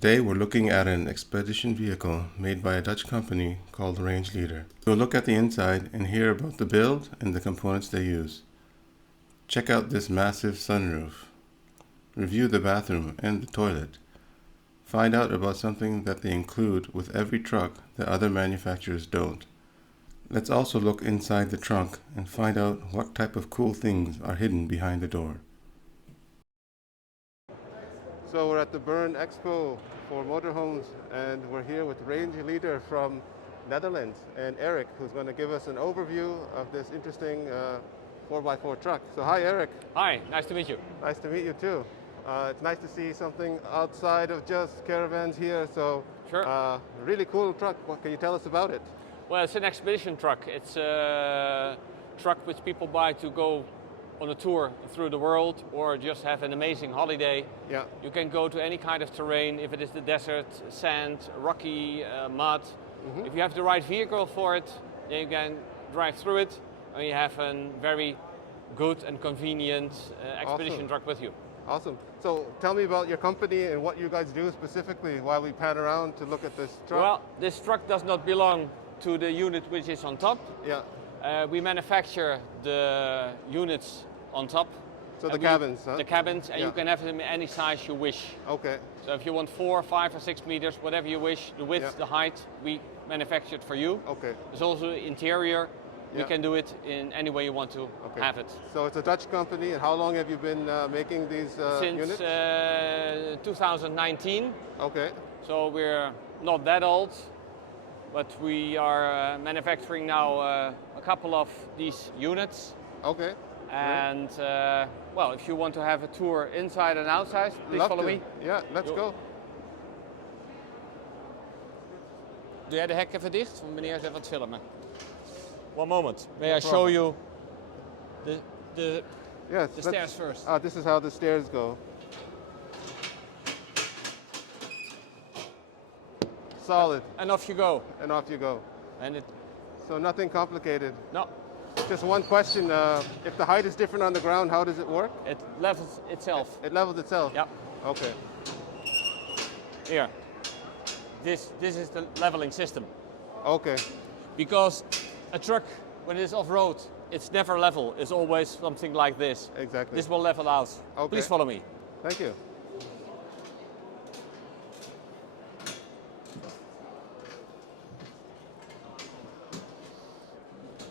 Today we're looking at an expedition vehicle made by a Dutch company called Range Leader. We'll look at the inside and hear about the build and the components they use. Check out this massive sunroof. Review the bathroom and the toilet. Find out about something that they include with every truck that other manufacturers don't. Let's also look inside the trunk and find out what type of cool things are hidden behind the door. So we're at the Bern Expo for motorhomes, and we're here with Range Leader from Netherlands and Eric, who's going to give us an overview of this interesting 4x4 truck. So hi Eric. Hi, nice to meet you. Nice to meet you too. It's nice to see something outside of just caravans here. So Sure. Really cool truck. What can you tell us about it? Well, it's an expedition truck. It's a truck which people buy to go on a tour through the world or just have an amazing holiday. Yeah. You can go to any kind of terrain, if it is the desert, sand, rocky, mud. Mm-hmm. If you have the right vehicle for it, then you can drive through it, and you have a very good and convenient expedition Awesome. truck with you. Awesome. So tell me about your company and what you guys do specifically while we pan around to look at this truck. Well, this truck does not belong to the unit which is on top. Yeah. We manufacture the units on top. So the And cabins, huh? The cabins, and Yeah. you can have them any size you wish. Okay. So if you want 4, 5 or 6 meters, whatever you wish, the width, Yeah. the height, we manufacture it for you. Okay. There's also interior. We Yeah. can do it in any way you want to Okay. have it. So it's a Dutch company, and how long have you been making these Since units? 2019, Okay. so we're not that old, but we are manufacturing now a couple of these units. Okay. And well, if you want to have a tour inside and outside, please Love follow to. me. Yeah, let's go. Doe jij de hek even dicht? Want meneer is even aan het filmen. One moment. May No I show problem. you the Yes. the stairs first? This is how the stairs go. Solid, And off you go. and off you go. And it So nothing complicated. no, Just one question: if the height is different on the ground, how does it work? it levels itself. It levels itself. Yeah. Okay. Here. This is the leveling system. Okay. Because a truck, when it is off-road, it's never level. It's always something like this. Exactly. This will level out. Okay. Please follow me. Thank you.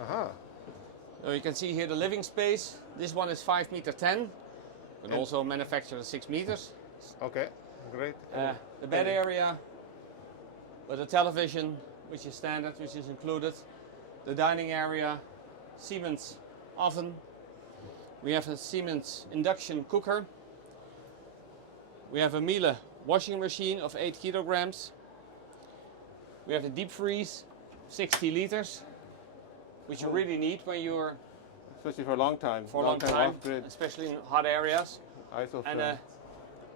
Aha. So you can see here the living space. This one is 5 meter 10. But And- also manufactured 6 meters. Okay. Great. The bed area with a television, which is standard, which is included. The dining area, Siemens oven. We have a Siemens induction cooker. We have a Miele washing machine of 8 kilograms. We have a deep freeze, 60 liters, which you really need when you're Especially for a long time. for a long time, off-grid. especially in hot areas. Isotherm. And a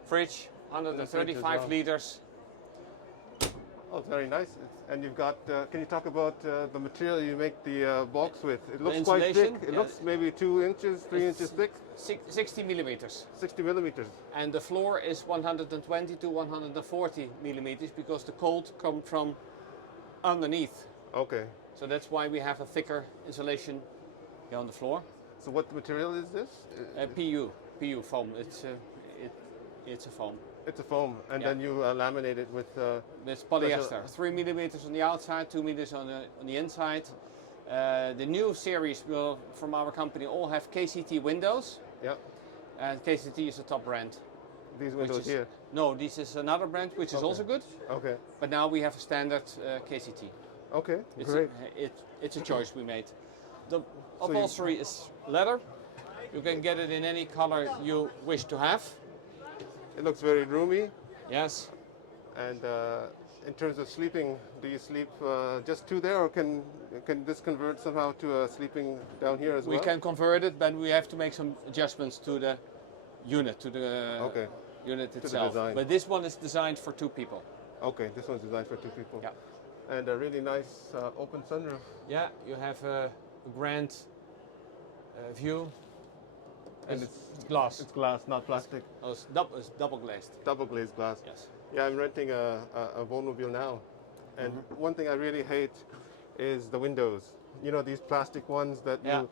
fridge, And a fridge as 135 well. liters. Oh, it's very nice. And you've got, can you talk about the material you make the box with? It looks quite thick. insulation, It yeah. looks maybe 2 inches, 3 It's- inches thick, 60 millimeters. 60 millimeters. And the floor is 120 to 140 millimeters because the cold comes from underneath. Okay. So that's why we have a thicker insulation here on the floor. So what material is this? PU foam. It's a foam. It's a foam, and Yeah. then you laminate it with. It's polyester. 3 millimeters on the outside, 2 meters on the inside. The new series will, from our company, all have KCT windows. Yeah. And KCT is the top brand. These which windows is- here. No, this is another brand which is Okay. also good. Okay. But now we have a standard KCT. Okay. It's Great. it's a choice we made. The upholstery is leather. You can get it in any color you wish to have. It looks very roomy. Yes. And in terms of sleeping, do you sleep just two there, or can this convert somehow to sleeping down here as We well? can convert it, but we have to make some adjustments to the unit, to the Okay. unit the itself. design. But this one is designed for 2 people. Okay. This one's designed for 2 people. Yeah. And a really nice open sunroof. Yeah, you have a grand view. And It's glass. It's glass, not plastic. Oh, it's double glazed. Double glazed glass. Yes. Yeah, I'm renting a Wohnmobil now, and one thing I really hate is the windows. You know, these plastic ones that Yeah.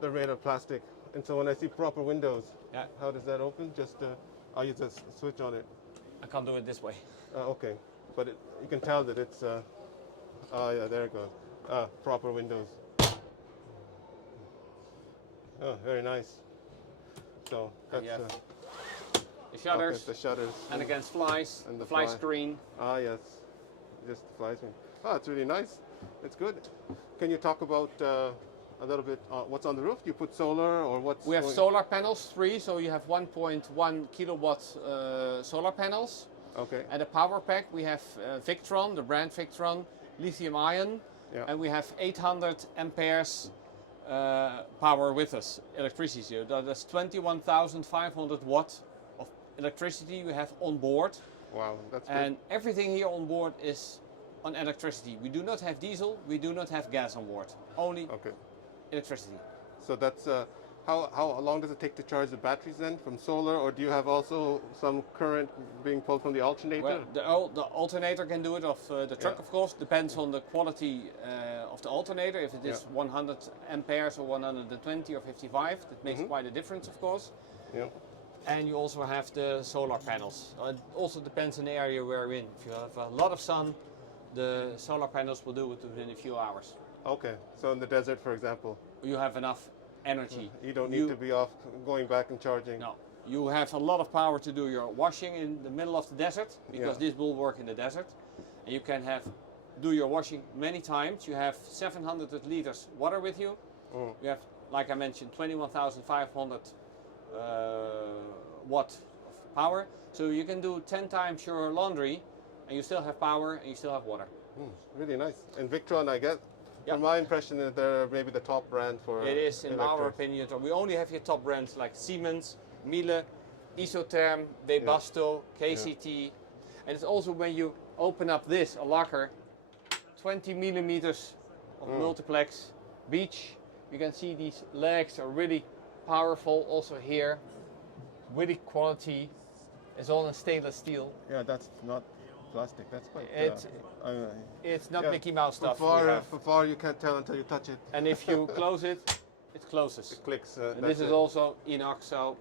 they're made of plastic. And so when I see proper windows, Yeah. how does that open? Just I'll use a switch on it. I can't do it this way. Okay, but you can tell that it's. Oh yeah, there it goes. Proper windows. Oh, very nice. So that's Yeah. The shutters, okay, the shutters and against flies, and the the fly fly. screen. Ah yes, just the fly screen. Oh, it's really nice. It's good. Can you talk about a little bit what's on the roof? Do you put solar or what's? We have going- solar panels, 3, so you have 1.1 kilowatt solar panels. Okay. And the power pack, we have Victron, the brand Victron, lithium ion, Yeah. and we have 800 amperes power with us, electricity. So that's 21,500 watt of electricity we have on board. Wow, that's good. And everything here on board is on electricity. We do not have diesel, we do not have gas on board, only Okay. electricity. So that's how long does it take to charge the batteries then from solar, or do you have also some current being pulled from the alternator? Well, the alternator can do it of the truck, Yeah. of course. Depends on the quality of the alternator. If it is Yeah. 100 amperes or 120 or 55, that makes quite a difference, of course. Yeah. And you also have the solar panels. It also depends on the area where you're in. If you have a lot of sun, the solar panels will do it within a few hours. Okay. So in the desert, for example, You have enough energy. you don't need to be off going back and charging. No, you have a lot of power to do your washing in the middle of the desert because Yeah. this will work in the desert, and you can do your washing many times. You have 700 liters water with you. You have, like I mentioned, 21,500 watt of power, so you can do 10 times your laundry, and you still have power and you still have water. Really nice. And Victron, I get. Yeah. From my impression, that they're maybe the top brand for. It is, in our electrics. opinion. We only have here top brands like Siemens, Miele, Isotherm, Webasto, KCT. And it's also when you open up this, a locker, 20 millimeters of multiplex beach. You can see these legs are really powerful also here. Really quality. It's all in stainless steel. Yeah, that's not plastic. That's quite. It's not yeah, Mickey Mouse stuff. we From have. far, you can't tell until you touch it. And if you close it, it closes. It clicks. And that's this is it. also inox, so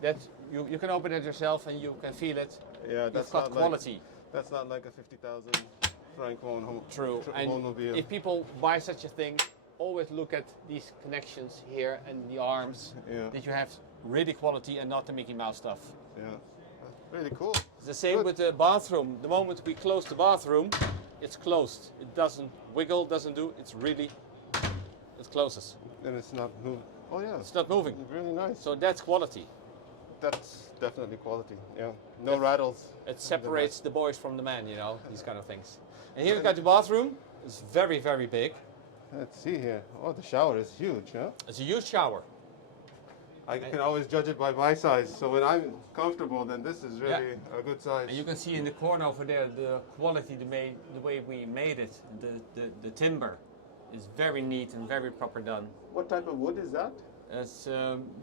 that you can open it yourself and you can feel it. Yeah, that's You've got not quality. Like, that's not like a 50,000 franc True. And Wohnmobil. if people buy such a thing, always look at these connections here and the arms. Yeah. That you have really quality and not the Mickey Mouse stuff. Yeah, really cool. It's the same Good. with the bathroom. The moment we close the bathroom, it's closed. It doesn't wiggle, doesn't do. It closes. And it's not moving. Oh yeah, It's not moving. really nice. So that's quality. That's definitely quality. Yeah, no rattles. It separates the boys from the men, you know, these kind of things. And here you've got the bathroom. It's very, very big. Let's see here. Oh, the shower is huge, huh? It's a huge shower. I can always judge it by my size. So when I'm comfortable, then this is really a good size. And you can see in the corner over there the quality, the way we made it, the timber is very neat and very proper done. What type of wood is that? It's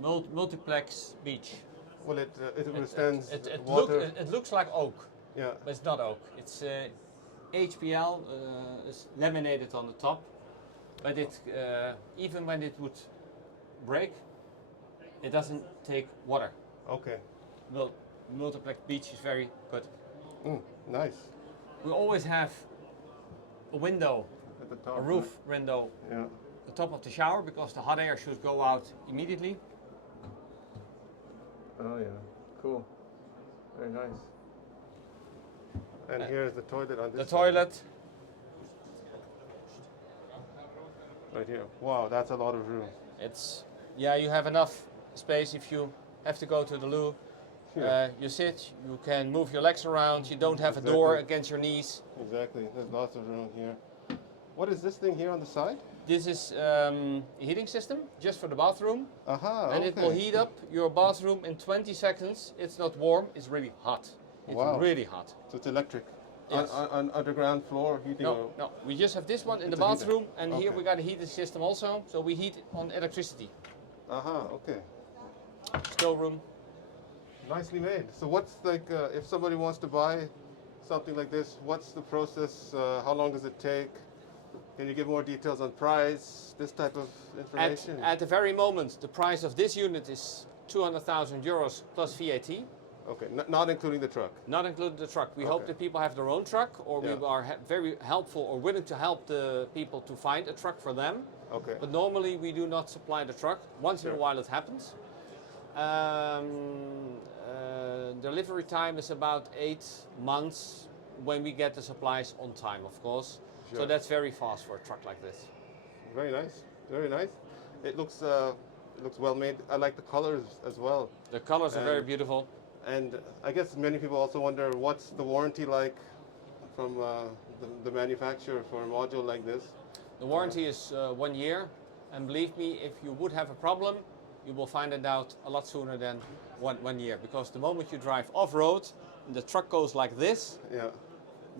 multiplex beech. Well, it withstands It water. it looks like oak, Yeah. but it's not oak. It's HPL, is laminated on the top, but it even when it would break, it doesn't take water. Okay. Well, multiplex beech is very good. Nice. We always have a window, At the top. a roof window, Yeah. the top of the shower, because the hot air should go out immediately. Oh yeah. Cool. Very nice. And here's the toilet on this. The side. toilet, Right here. Wow, that's a lot of room. you have enough space if you have to go to the loo. Yeah. You sit, you can move your legs around, you don't have a door Exactly. against your knees. Exactly. There's lots of room here. What is this thing here on the side? This is a heating system just for the bathroom, Aha. and okay. it will heat up your bathroom in 20 seconds. It's not warm, it's really hot. It's Wow. really hot. So it's electric. Yes. On underground floor heating. No, no, we just have this one in the It's a heater. bathroom, and here Okay. we got a heating system also, so we heat on electricity. Aha. Okay. Storeroom. Nicely made. So what's like, if somebody wants to buy something like this, what's the process? How long does it take? Can you give more details on price, this type of information? At the very moment, the price of this unit is 200,000 euros plus VAT. Okay, not including the truck. Not including the truck. We hope Okay. that people have their own truck, or Yeah. we are very helpful or willing to help the people to find a truck for them. Okay. But normally we do not supply the truck. Once in a Sure. while it happens. Delivery time is about 8 months when we get the supplies on time, of course. Sure. So that's very fast for a truck like this. Very nice. Very nice. It looks well made. I like the colors as well. The colors are very beautiful. And I guess many people also wonder what's the warranty like from the manufacturer for a module like this. The warranty is 1 year, and believe me, if you would have a problem, you will find it out a lot sooner than one year. Because the moment you drive off-road, and the truck goes like this, Yeah,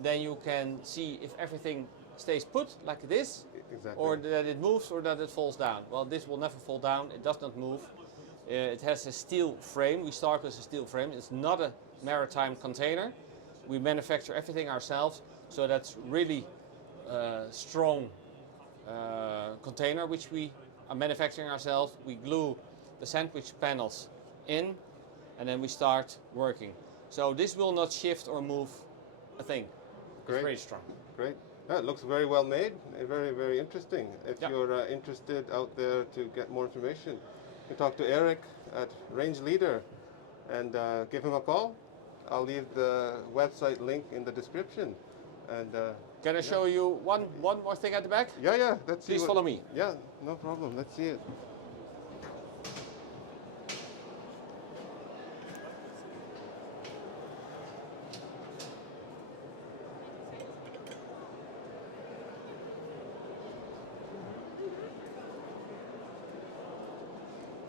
then you can see if everything stays put like this, exactly. or that it moves or that it falls down. Well, this will never fall down. It does not move. It has a steel frame. We start with a steel frame. It's not a maritime container. We manufacture everything ourselves, so that's really strong container which we are manufacturing ourselves. We glue the sandwich panels in, and then we start working. So this will not shift or move a thing. Great. It's very strong. Great. Yeah, it looks very well made. Very, very interesting. If Yeah. you're interested out there to get more information, you can talk to Eric at Range Leader and give him a call. I'll leave the website link in the description. And Can I show you one more thing at the back? yeah, let's see. Please follow me. Yeah, no problem. Let's see it.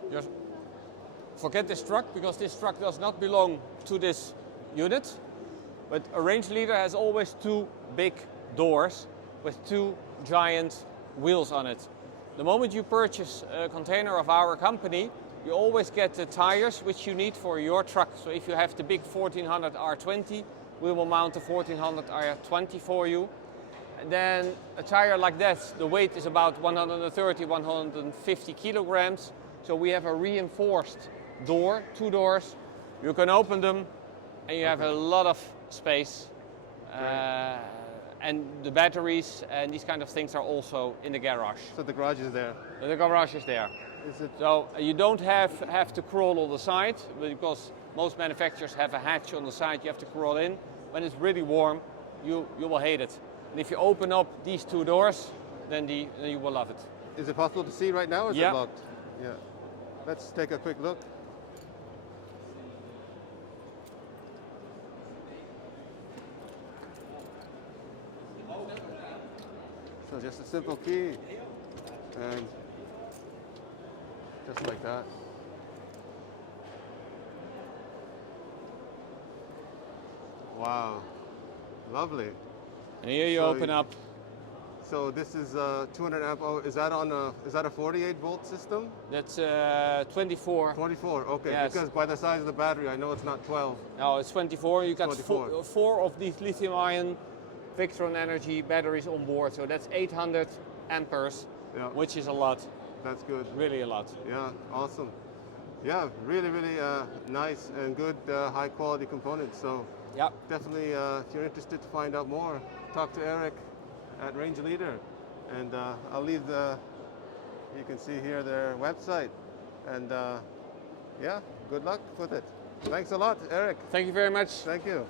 Just forget this truck, because this truck does not belong to this unit. But a range leader has always two big doors with two giant wheels on it. The moment you purchase a container of our company, you always get the tires which you need for your truck. So if you have the big 1400 R20, we will mount the 1400 R20 for you. And then a tire like that, the weight is about 130, 150 kilograms. So we have a reinforced door, two doors. You can open them and you have a lot of space. And the batteries and these kind of things are also in the garage. So the garage is there. The garage is there. Is it? So you don't have to crawl on the side, because most manufacturers have a hatch on the side you have to crawl in. When it's really warm, you will hate it. And if you open up these two doors, then you will love it. Is it possible to see right now? Or is Yeah. it locked? Yeah. Let's take a quick look. So just a simple key, and just like that. Wow, lovely. And here you So open up. So this is 200 amp. Oh, is that a 48 volt system? That's 24. 24. Okay, Yes. because by the size of the battery, I know it's not 12. No, it's 24. You got 24. four of these lithium-ion Victron energy batteries on board. So that's 800 amperes, Yeah. which is a lot, That's good. really a lot. Yeah, awesome. Yeah, really, really nice and good, high quality components. So Yeah. definitely, if you're interested to find out more, talk to Eric at Range Leader, and I'll leave you can see here their website, and yeah, good luck with it. Thanks a lot, Eric. Thank you very much. Thank you.